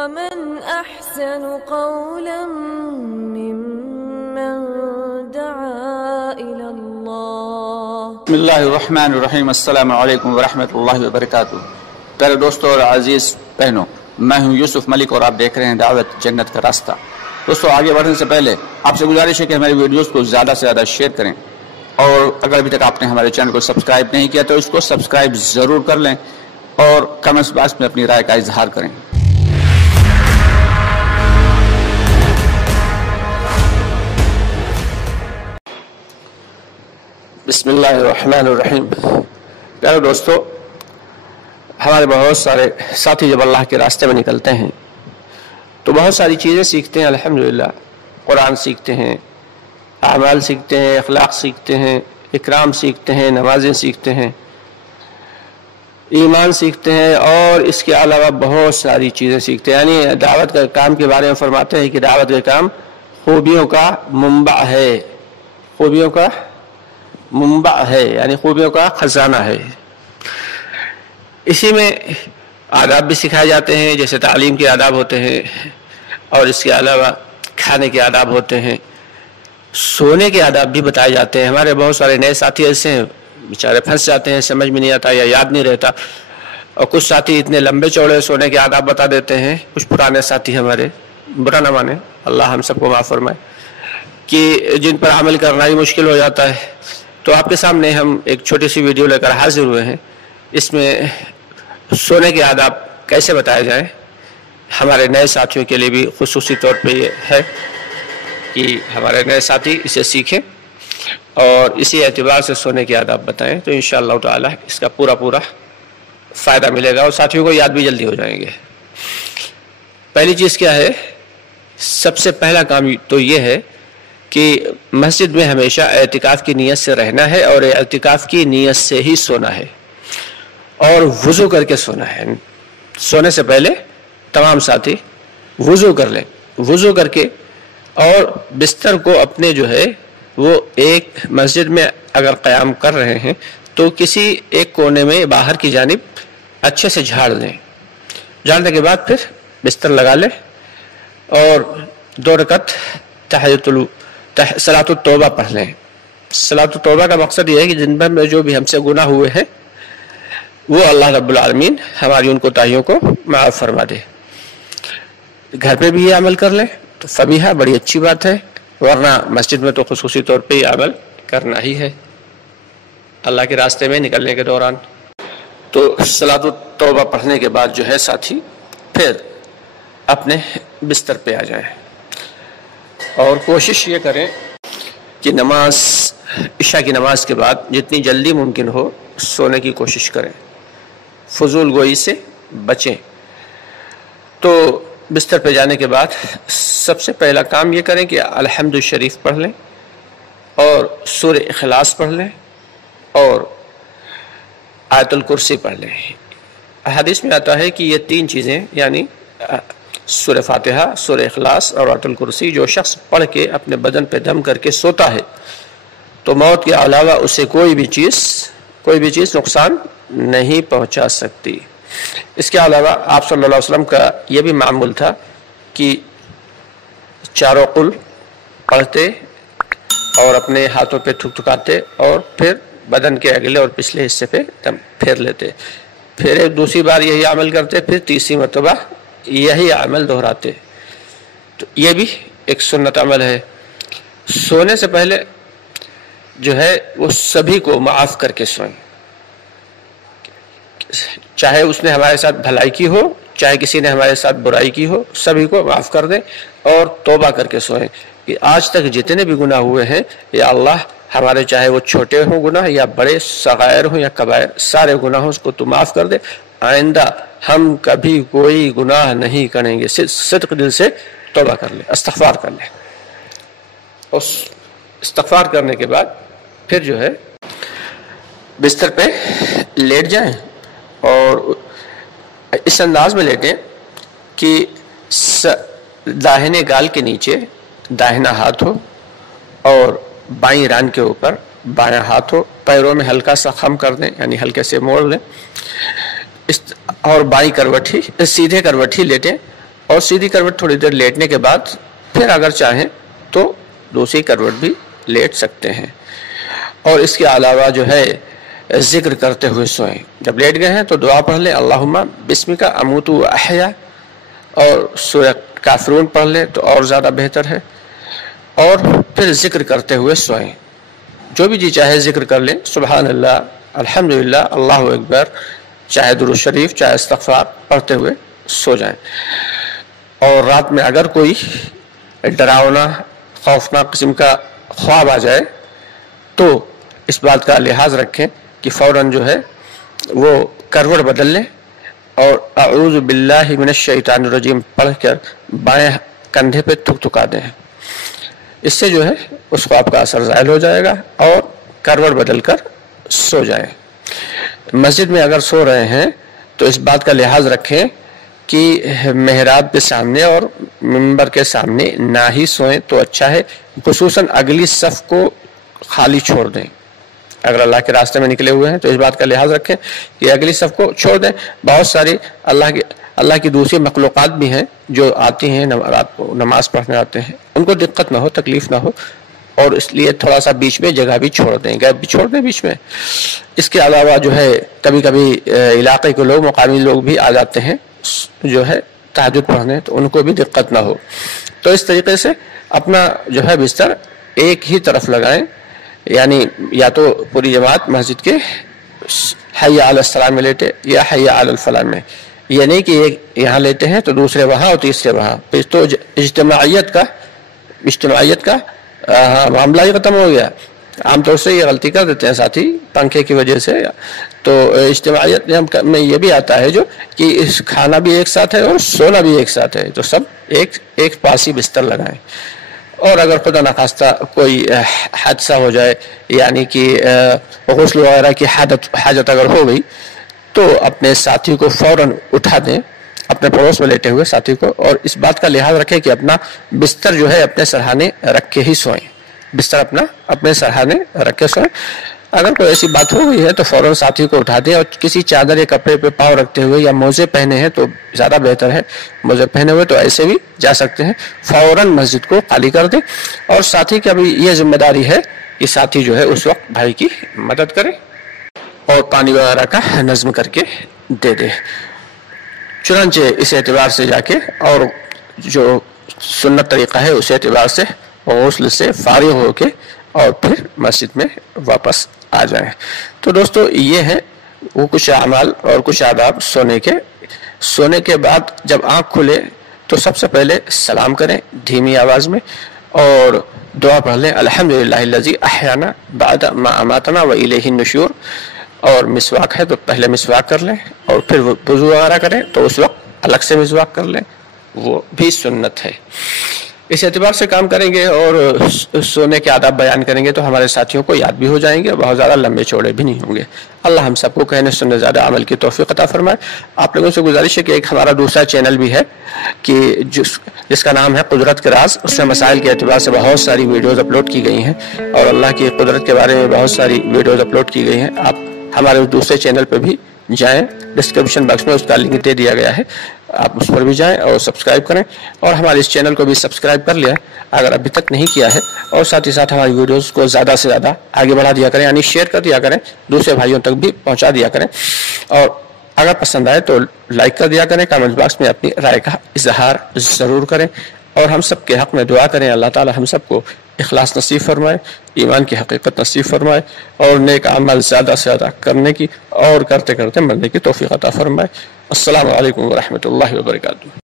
ومن أحسن قولا ممن دعا إلى الله. بسم اللہ الرحمن الرحیم. السلام علیکم ورحمۃ اللہ وبرکاتہ. پیارے دوستوں اور عزیز بہنوں، میں ہوں یوسف ملک اور آپ دیکھ رہے ہیں دعوت جنت کا راستہ. دوستوں، آگے بڑھنے سے پہلے آپ سے گزارش ہے کہ ہماری ویڈیوز کو زیادہ سے زیادہ شیئر کریں، اور اگر ابھی تک آپ نے ہمارے چینل کو سبسکرائب نہیں کیا تو اس کو سبسکرائب ضرور کر لیں اور کمنٹس باکس میں اپنی رائے کا اظہار کریں. بسم اللہ الرحمن الرحیم. پیارے دوستو، ہمارے بہت سارے ساتھی جب اللہ کے راستے میں نکلتے ہیں تو بہت ساری چیزیں سیکھتے ہیں. الحمدللہ قرآن سیکھتے ہیں، اعمال سیکھتے ہیں، اخلاق سیکھتے ہیں، اکرام سیکھتے ہیں، نمازیں سیکھتے ہیں، ایمان سیکھتے ہیں، اور اس کے علاوہ بہت ساری چیزیں سیکھتے ہیں. یعنی دعوت کا کام کے بارے میں فرماتے ہیں کہ دعوت کا کام خوبیوں کا منبع ہے. خوبیوں کا منبع ہے یعنی خوبیوں کا خزانہ ہے. اسی میں آداب بھی سکھائے جاتے ہیں، جیسے تعلیم کے آداب ہوتے ہیں، اور اس کے علاوہ کھانے کے آداب ہوتے ہیں، سونے کے آداب بھی بتائے جاتے ہیں. ہمارے بہت سارے نئے ساتھی ایسے ہیں بیچارے پھنس جاتے ہیں، سمجھ میں نہیں آتا یا یاد نہیں رہتا، اور کچھ ساتھی اتنے لمبے چوڑے سونے کے آداب بتا دیتے ہیں. کچھ پرانے ساتھی ہمارے، برا نہ مانے، اللہ ہم سب کو معاف فرمائے، کہ جن پر عمل کرنا ہی مشکل ہو جاتا ہے. تو آپ کے سامنے ہم ایک چھوٹی سی ویڈیو لے کر حاضر ہوئے ہیں. اس میں سونے کے آداب کیسے بتائے جائیں، ہمارے نئے ساتھیوں کے لیے بھی خصوصی طور پہ یہ ہے کہ ہمارے نئے ساتھی اسے سیکھیں اور اسی اعتبار سے سونے کے آداب بتائیں، تو انشاءاللہ تعالی اس کا پورا فائدہ ملے گا اور ساتھیوں کو یاد بھی جلدی ہو جائیں گے. پہلی چیز کیا ہے؟ سب سے پہلا کام تو یہ ہے کہ مسجد میں ہمیشہ اعتکاف کی نیت سے رہنا ہے، اور اعتکاف کی نیت سے ہی سونا ہے، اور وضو کر کے سونا ہے. سونے سے پہلے تمام ساتھی وضو کر لیں. وضو کر کے اور بستر کو اپنے جو ہے وہ ایک مسجد میں اگر قیام کر رہے ہیں تو کسی ایک کونے میں باہر کی جانب اچھے سے جھاڑ لیں. جھاڑنے کے بعد پھر بستر لگا لیں اور 2 رکعت صلاۃ التوبہ پڑھ لیں. صلاۃ التوبہ کا مقصد یہ ہے کہ دن بھر میں جو بھی ہم سے گناہ ہوئے ہیں وہ اللہ رب العالمین ہماری ان کوتاہیوں کو معاف فرما دے. گھر پہ بھی یہ عمل کر لیں تو فبیہا، بڑی اچھی بات ہے، ورنہ مسجد میں تو خصوصی طور پہ یہ عمل کرنا ہی ہے اللہ کے راستے میں نکلنے کے دوران. تو صلاۃ التوبہ پڑھنے کے بعد جو ہے ساتھی پھر اپنے بستر پہ آ جائیں، اور کوشش یہ کریں کہ نماز عشاء کی نماز کے بعد جتنی جلدی ممکن ہو سونے کی کوشش کریں، فضول گوئی سے بچیں. تو بستر پہ جانے کے بعد سب سے پہلا کام یہ کریں کہ الحمد شریف پڑھ لیں اور سورہ اخلاص پڑھ لیں اور آیت الکرسی پڑھ لیں. حدیث میں آتا ہے کہ یہ 3 چیزیں یعنی سورہ فاتحہ، سورہ اخلاص اور آیت الکرسی جو شخص پڑھ کے اپنے بدن پہ دم کر کے سوتا ہے تو موت کے علاوہ اسے کوئی بھی چیز نقصان نہیں پہنچا سکتی. اس کے علاوہ آپ صلی اللہ علیہ وسلم کا یہ بھی معمول تھا کہ 4 قل پڑھتے اور اپنے ہاتھوں پہ تھکاتے اور پھر بدن کے اگلے اور پچھلے حصے پہ دم پھیر لیتے، پھر ایک دوسری بار یہی عمل کرتے، پھر تیسری مرتبہ یہی عمل دہراتے. تو یہ بھی ایک سنت عمل ہے. سونے سے پہلے جو ہے وہ سبھی کو معاف کر کے سوئیں، چاہے اس نے ہمارے ساتھ بھلائی کی ہو، چاہے کسی نے ہمارے ساتھ برائی کی ہو، سبھی کو معاف کر دیں اور توبہ کر کے سوئیں کہ آج تک جتنے بھی گناہ ہوئے ہیں یا اللہ ہمارے، چاہے وہ چھوٹے ہوں گناہ یا بڑے، صغائر ہوں یا کبائر، سارے گناہوں اس کو تو معاف کر دے. آئندہ ہم کبھی کوئی گناہ نہیں کریں گے. صدق دل سے توبہ کر لیں، استغفار کر لیں. اور استغفار کرنے کے بعد پھر جو ہے بستر پہ لیٹ جائیں اور اس انداز میں لیٹیں کہ داہنے گال کے نیچے داہنا ہاتھ ہو اور بائیں ران کے اوپر بایاں ہاتھ ہو. پیروں میں ہلکا سا خم کر دیں یعنی ہلکے سے موڑ لیں، اور بائیں کروٹھی سیدھے کروٹھی لیٹیں اور سیدھی کروٹ تھوڑی دیر لیٹنے کے بعد پھر اگر چاہیں تو دوسری کروٹ بھی لیٹ سکتے ہیں. اور اس کے علاوہ جو ہے ذکر کرتے ہوئے سوئیں. جب لیٹ گئے ہیں تو دعا پڑھ لیں اللہم بسمک اموت و احیا، اور سورہ کافرون پڑھ لیں تو اور زیادہ بہتر ہے. اور پھر ذکر کرتے ہوئے سوئیں. جو بھی جی چاہے ذکر کر لیں، سبحان اللہ، الحمدللہ، اللہ اکبر، چاہے درود شریف، چاہے استغفار پڑھتے ہوئے سو جائیں. اور رات میں اگر کوئی ڈراؤنا خوفناک قسم کا خواب آ جائے تو اس بات کا لحاظ رکھیں کہ فوراً جو ہے وہ کروٹ بدل لیں اور اعوذ باللہ من الشیطان الرجیم پڑھ کر بائیں کندھے پہ تھکا دیں. اس سے جو ہے اس خواب کا اثر زائل ہو جائے گا اور کروٹ بدل کر سو جائیں. مسجد میں اگر سو رہے ہیں تو اس بات کا لحاظ رکھیں کہ محراب کے سامنے اور منبر کے سامنے نہ ہی سوئیں تو اچھا ہے. خصوصاً اگلی صف کو خالی چھوڑ دیں. اگر اللہ کے راستے میں نکلے ہوئے ہیں تو اس بات کا لحاظ رکھیں کہ اگلی صف کو چھوڑ دیں. بہت ساری اللہ کی دوسری مخلوقات بھی ہیں جو آتی ہیں رات کو نماز پڑھنے آتے ہیں، ان کو دقت نہ ہو، تکلیف نہ ہو، اور اس لیے تھوڑا سا بیچ میں جگہ بھی چھوڑ دیں، گیپ بھی چھوڑ دیں بیچ میں. اس کے علاوہ جو ہے کبھی کبھی علاقے کے لوگ، مقامی لوگ بھی آ جاتے ہیں جو ہے تہجد پڑھنے، تو ان کو بھی دقت نہ ہو. تو اس طریقے سے اپنا جو ہے بستر ایک ہی طرف لگائیں، یعنی یا تو پوری جماعت مسجد کے حی علی الصلاۃ میں لیٹے یا حی علی الفلاح میں. یہ نہیں کہ ایک یہاں لیتے ہیں تو دوسرے وہاں اور تیسرے وہاں، پھر تو اجتماعیت کا معاملہ ہی ختم ہو گیا. عام طور سے یہ غلطی کر دیتے ہیں ساتھی پنکھے کی وجہ سے. تو اجتماعیت میں یہ بھی آتا ہے جو کہ اس کھانا بھی ایک ساتھ ہے اور سونا بھی ایک ساتھ ہے، تو سب ایک پاس ہی بستر لگائیں. اور اگر خدا نخواستہ کوئی حادثہ ہو جائے، یعنی کہ غسل وغیرہ کی حاجت اگر ہو گئی تو اپنے ساتھی کو فوراً اٹھا دیں، اپنے پڑوس میں لیٹے ہوئے ساتھی کو، اور اس بات کا لحاظ رکھیں کہ اپنا بستر جو ہے اپنے سرہانے رکھ کے ہی سوئیں. بستر اپنے سرہانے رکھ کے سوئیں. اگر کوئی ایسی بات ہو گئی ہے تو فوراً ساتھی کو اٹھا دیں، اور کسی چادر یا کپڑے پہ پاؤں رکھتے ہوئے یا موزے پہنے ہیں تو زیادہ بہتر ہے. موزے پہنے ہوئے تو ایسے بھی جا سکتے ہیں. فوراً مسجد کو خالی کر دیں، اور ساتھی کا بھی یہ ذمہ داری ہے کہ ساتھی جو ہے اس وقت بھائی کی مدد کرے اور پانی وغیرہ کا نظم کر کے دے دے. چنانچہ اس اعتبار سے جا کے اور جو سنت طریقہ ہے اس اعتبار سے غسل سے فارغ ہو کے اور پھر مسجد میں واپس آ جائیں. تو دوستو یہ ہیں وہ کچھ اعمال اور کچھ آداب سونے کے بعد جب آنکھ کھلے تو سب سے پہلے سلام کریں دھیمی آواز میں اور دعا پڑھ لیں الحمدللہ الذی احیانا بعد ما اماتنا و الیہ النشور. اور مسواک ہے تو پہلے مسواک کر لیں اور پھر وضو وغیرہ کریں تو اس وقت الگ سے مسواک کر لیں، وہ بھی سنت ہے. اس اعتبار سے کام کریں گے اور سونے کے آداب بیان کریں گے تو ہمارے ساتھیوں کو یاد بھی ہو جائیں گے، بہت زیادہ لمبے چوڑے بھی نہیں ہوں گے. اللہ ہم سب کو کہنے سننے زیادہ عمل کی توفیق عطا فرمائے. آپ لوگوں سے گزارش ہے کہ ایک ہمارا دوسرا چینل بھی ہے کہ جس کا نام ہے قدرت کے راز. اس میں مسائل کے اعتبار سے بہت ساری ویڈیوز اپلوڈ کی گئی ہیں اور اللہ کی قدرت کے بارے میں بہت ساری ویڈیوز اپلوڈ کی گئی ہیں. آپ ہمارے اس دوسرے چینل پہ بھی جائیں، ڈسکرپشن باکس میں اس کا لنک دے دیا گیا ہے، آپ اس پر بھی جائیں اور سبسکرائب کریں. اور ہمارے اس چینل کو بھی سبسکرائب کر لیا اگر ابھی تک نہیں کیا ہے، اور ساتھ ہی ساتھ ہماری ویڈیوز کو زیادہ سے زیادہ آگے بڑھا دیا کریں، یعنی شیئر کر دیا کریں، دوسرے بھائیوں تک بھی پہنچا دیا کریں. اور اگر پسند آئے تو لائک کر دیا کریں، کامنٹ باکس میں اپنی رائے کا اظہار ضرور کریں. اور ہم سب کے حق میں دعا کریں اللہ تعالی ہم سب کو اخلاص نصیب فرمائے، ایمان کی حقیقت نصیب فرمائے، اور نیک عمل زیادہ سے زیادہ کرنے کی اور کرتے کرتے مرنے کی توفیق عطا فرمائے. السلام علیکم ورحمۃ اللہ وبرکاتہ.